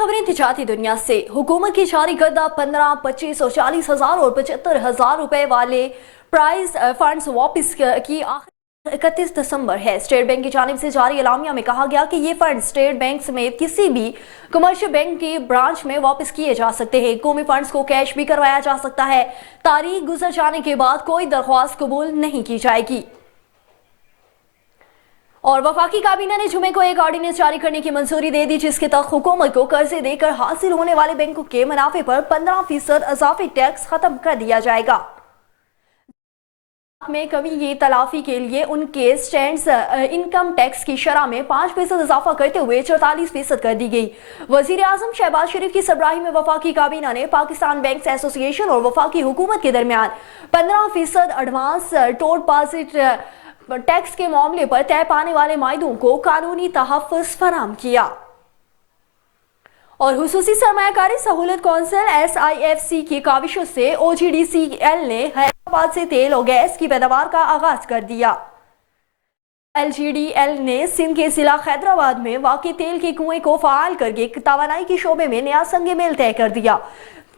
खबरें तजारती दुनिया से। हुकूमत की जारी करदा 15, 25 और 40 हजार और 75 हजार रुपए वाले प्राइज फंड्स वापस की आखिरी 31 दिसंबर है। स्टेट बैंक की जानिब से जारी एलामिया में कहा गया कि ये फंड स्टेट बैंक समेत किसी भी कमर्शियल बैंक की ब्रांच में वापस किए जा सकते हैं। कौमी फंड्स को कैश भी करवाया जा सकता है। तारीख गुजर जाने के बाद कोई दरख्वास्त कबूल नहीं की जाएगी। और वफाकी काबीना ने जुमे को एक ऑर्डिनेंस जारी करने की मंजूरी दे दी, जिसके तहत हुकूमत को कर्जे देकर हासिल होने वाले बैंकों के मुनाफे पर 15% इजाफी टैक्स खत्म कर दिया जाएगा। में कमी की तलाफी के लिए उनके स्टैंड्स इनकम टैक्स की शरह में 5% इजाफा करते हुए 44% कर दी गई। वजीर आजम शहबाज शरीफ की सरबराही में वफाकी काबीना ने पाकिस्तान बैंक्स एसोसिएशन और वफाकी हुकूमत के दरमियान 15% एडवांस टोल डिपॉजिट टैक्स के मामले पर तय पाने वाले मायदों को कानूनी तहफ़्फ़ुज़ फराहम किया। और हुसूसी सरमायाकारी सहूलत कौंसिल SIFC की काविशों से OGDCL ने हैदराबाद से तेल और गैस की पैदावार का आगाज कर दिया। LGDL ने सिंध के जिला हैदराबाद में वाक़ई तेल के कुएं को फ़ाल करके तवानाई के शोबे में नया संग मेल तय कर दिया।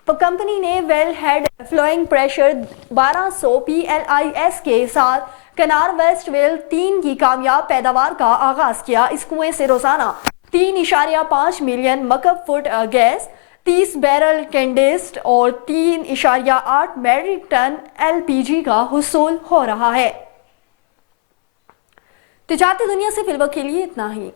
कंपनी ने well head flowing pressure 1200 PLIS के साथ कनार वेस्ट वेल 3 की कामयाब पैदावार का आगाज किया। इस कुएं से रोजाना 3.5 मिलियन मकब फुट गैस, 30 बैरल कैंडेस्ट और 3.8 मैट्रिक टन LPG का हुसूल हो रहा है। तिजारती दुनिया से फिलवक्त के लिए इतना ही।